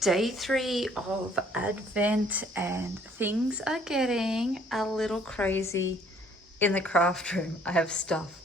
day 3 of Advent, and things are getting a little crazy in the craft room. I have stuff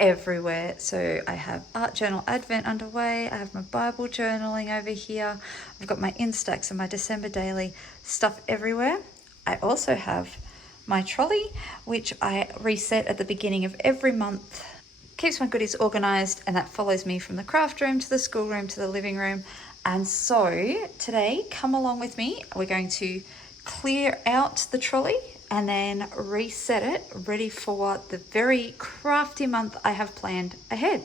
everywhere. So I have art journal Advent underway. I have my Bible journaling over here. I've got my Instax and my December daily stuff everywhere. I also have my trolley, which I reset at the beginning of every month. Keeps my goodies organized, and that follows me from the craft room to the schoolroom to the living room. And so today, come along with me. We're going to clear out the trolley and then reset it, ready for the very crafty month I have planned ahead.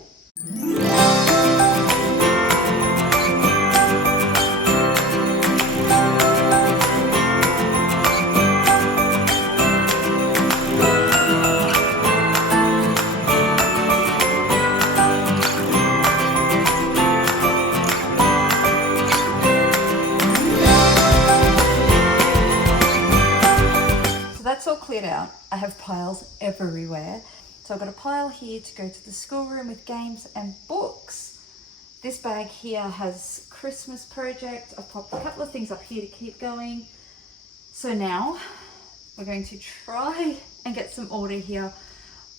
All cleared out. I have piles everywhere. So I've got a pile here to go to the schoolroom with games and books. This bag here has Christmas project. I've popped a couple of things up here to keep going. So now we're going to try and get some order here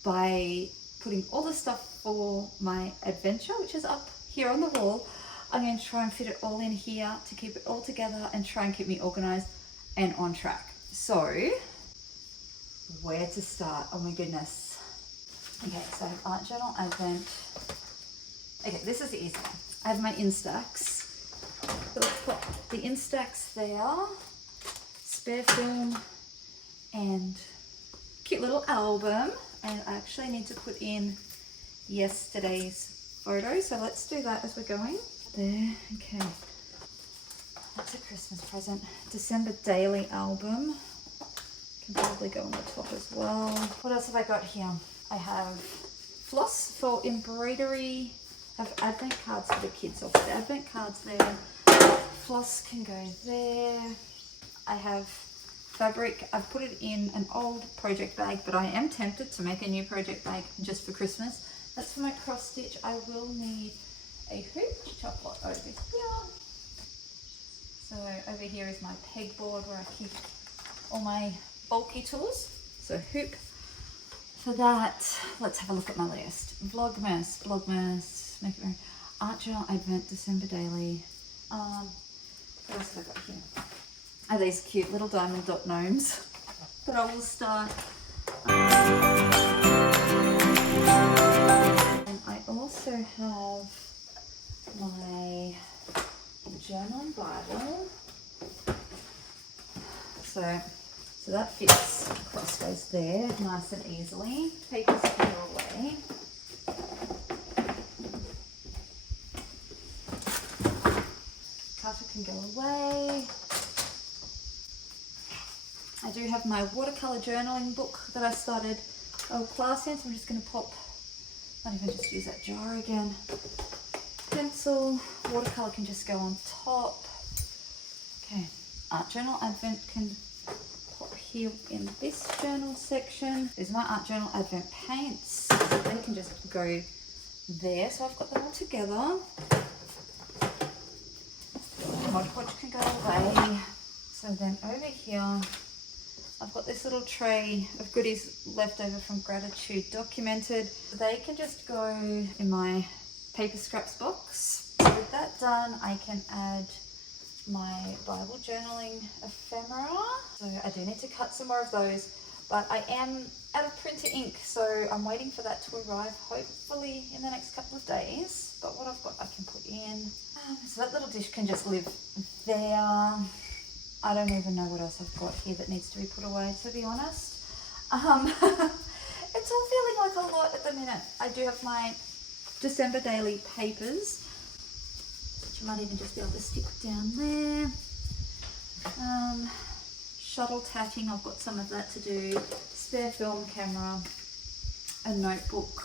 by putting all the stuff for my adventure, which is up here on the wall. I'm going to try and fit it all in here to keep it all together and try and keep me organized and on track. So where to start? Oh my goodness. Okay, so I have art journal Advent. Okay, this is the easy one. I have my Instax. So let's put the Instax there, spare film, and cute little album. And I actually need to put in yesterday's photo, so let's do that as we're going. There, okay. That's a Christmas present. December daily album. Can probably go on the top as well. What else have I got here? I have floss for embroidery. I have advent cards for the kids. So I'll put the advent cards there. Floss can go there. I have fabric. I've put it in an old project bag, but I am tempted to make a new project bag just for Christmas. That's for my cross stitch. I will need a hoop, which I've got over here. So over here is my pegboard where I keep all my bulky tools. So hoop for that. Let's have a look at my list. Vlogmas, make it very art journal Advent, December daily. What else have I got here? Are these cute little diamond dot gnomes that I will start. And I also have my journaling Bible. So that fits crossways there, nice and easily. Papers can go away. Cutter can go away. I do have my watercolor journaling book that I started a class in, so I'm just going to pop, might even just use that jar again. Pencil, watercolor can just go on top. Okay, art journal Advent can here in this journal section. There's my art journal Advent paints. They can just go there. So I've got them all together. Mod Podge can go away. So then over here, I've got this little tray of goodies left over from gratitude documented. They can just go in my paper scraps box. With that done, I can add my Bible journaling ephemera. So I do need to cut some more of those, but I am out of printer ink, so I'm waiting for that to arrive hopefully in the next couple of days. But what I've got I can put in. So that little dish can just live there. I don't even know what else I've got here that needs to be put away, to be honest. It's all feeling like a lot at the minute. I do have my December daily papers, which I might even just be able to stick down there. Shuttle tatting, I've got some of that to do. Spare film camera, a notebook.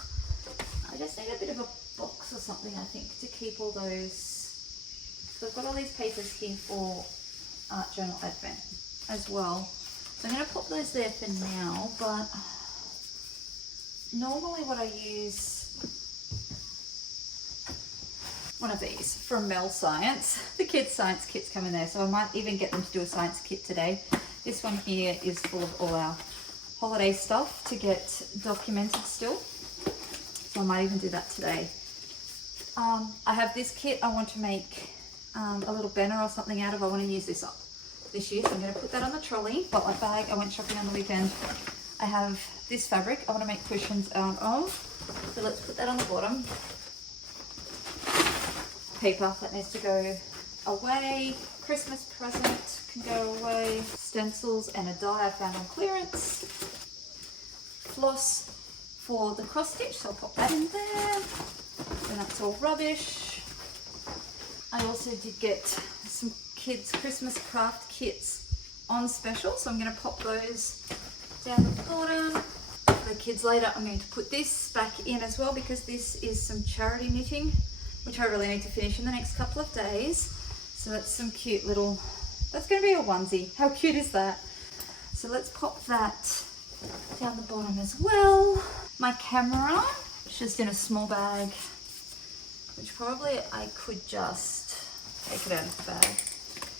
I just need a bit of a box or something, I think, to keep all those. So I've got all these papers here for art journal Advent as well. So I'm going to pop those there for now, but normally what I use one of these from Mel Science. The kids' science kits come in there, so I might even get them to do a science kit today. This one here is full of all our holiday stuff to get documented still. So I might even do that today. I have this kit I want to make a little banner or something out of. I want to use this up this year, so I'm going to put that on the trolley. Got my bag. I went shopping on the weekend. I have this fabric I want to make cushions out of, so let's put that on the bottom. Paper that needs to go away. Christmas present can go away. Stencils and a die I found on clearance. Floss for the cross stitch, so I'll pop that in there. And that's all rubbish. I also did get some kids' Christmas craft kits on special, so I'm going to pop those down the bottom. For the kids later, I'm going to put this back in as well, because this is some charity knitting, which I really need to finish in the next couple of days. So that's some cute little, that's going to be a onesie. How cute is that? So let's pop that down the bottom as well. My camera, it's just in a small bag, which probably I could just take it out of the bag.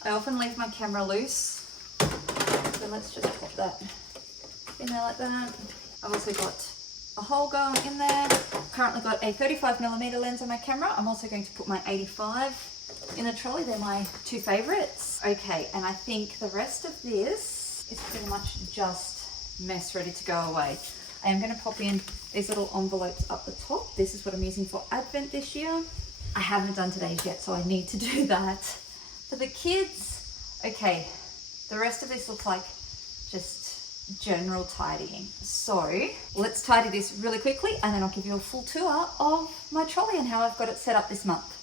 I often leave my camera loose, so let's just pop that in there like that. I've also got a Holga in there. Currently got a 35mm lens on my camera. I'm also going to put my 85 in the trolley. They're my two favorites. Okay, and I think the rest of this is pretty much just mess ready to go away. I am going to pop in these little envelopes up the top. This is what I'm using for Advent this year. I haven't done today's yet, so I need to do that. For the kids, okay, the rest of this looks like just general tidying. So let's tidy this really quickly, and then I'll give you a full tour of my trolley and how I've got it set up this month.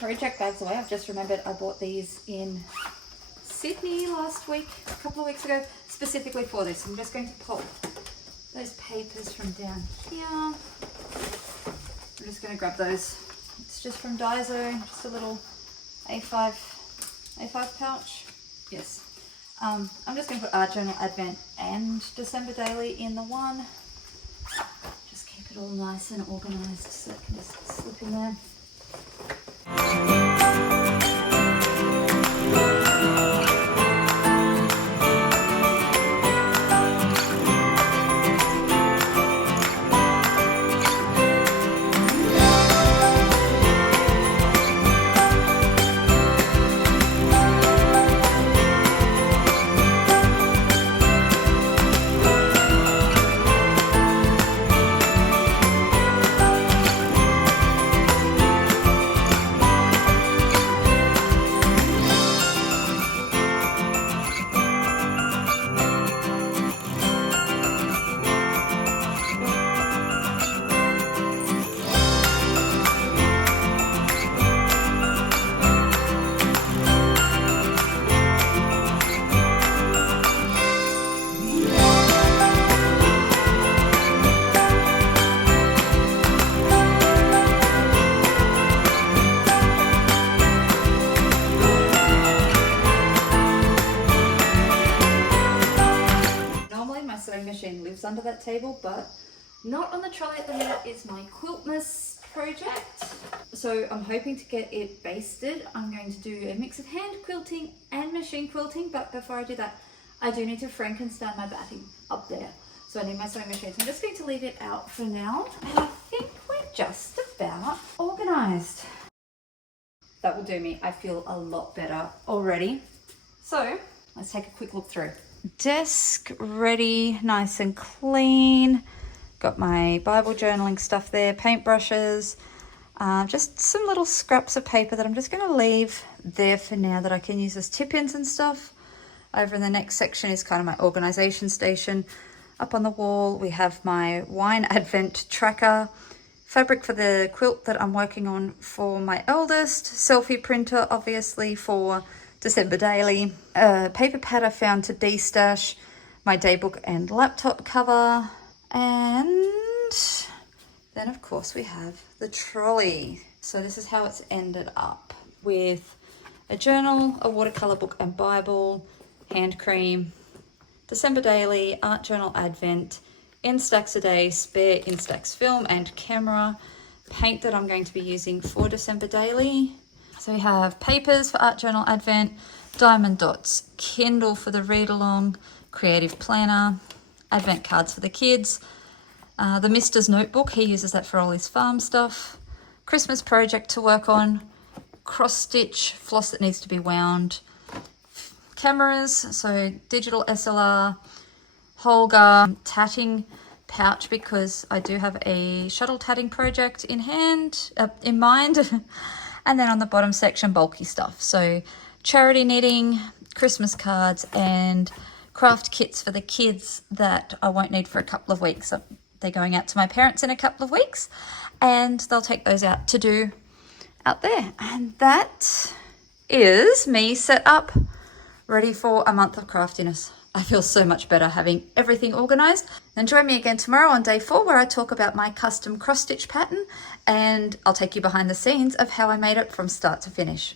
Project bags away. I've just remembered I bought these in Sydney last week, a couple of weeks ago, specifically for this. I'm just going to pop those papers from down here. I'm just going to grab those. It's just from Daiso, just a little A5 pouch. Yes. I'm just going to put Art Journal Advent and December Daily in the one. Just keep it all nice and organised so it can just slip in there. Under that table, but not on the trolley at the minute. Is my Quiltmas project, so I'm hoping to get it basted. I'm going to do a mix of hand quilting and machine quilting, but before I do that, I do need to Frankenstein my batting up there, so I need my sewing machine. So I'm just going to leave it out for now, and I think we're just about organized. That will do me. I feel a lot better already. So let's take a quick look through. Desk ready, nice and clean. Got my Bible journaling stuff there, paintbrushes, just some little scraps of paper that I'm just going to leave there for now that I can use as tip ins and stuff. Over in the next section is kind of my organization station. Up on the wall we have my wine advent tracker, fabric for the quilt that I'm working on for my eldest, selfie printer obviously for December Daily, paper pad I found to de-stash, my daybook and laptop cover, and then of course we have the trolley. So this is how it's ended up, with a journal, a watercolor book and Bible, hand cream, December Daily, art journal advent, Instax a day, spare Instax film and camera, paint that I'm going to be using for December Daily. So we have papers for art journal advent, diamond dots, Kindle for the read along, creative planner, advent cards for the kids, the Mister's notebook, he uses that for all his farm stuff, Christmas project to work on, cross stitch, floss that needs to be wound, cameras, so digital SLR, Holga, tatting pouch because I do have a Shuttle tatting project in mind. And then on the bottom section, bulky stuff. So charity knitting, Christmas cards and craft kits for the kids that I won't need for a couple of weeks. They're going out to my parents in a couple of weeks and they'll take those out to do out there. And that is me set up, ready for a month of craftiness. I feel so much better having everything organised. And join me again tomorrow on day 4 where I talk about my custom cross stitch pattern and I'll take you behind the scenes of how I made it from start to finish.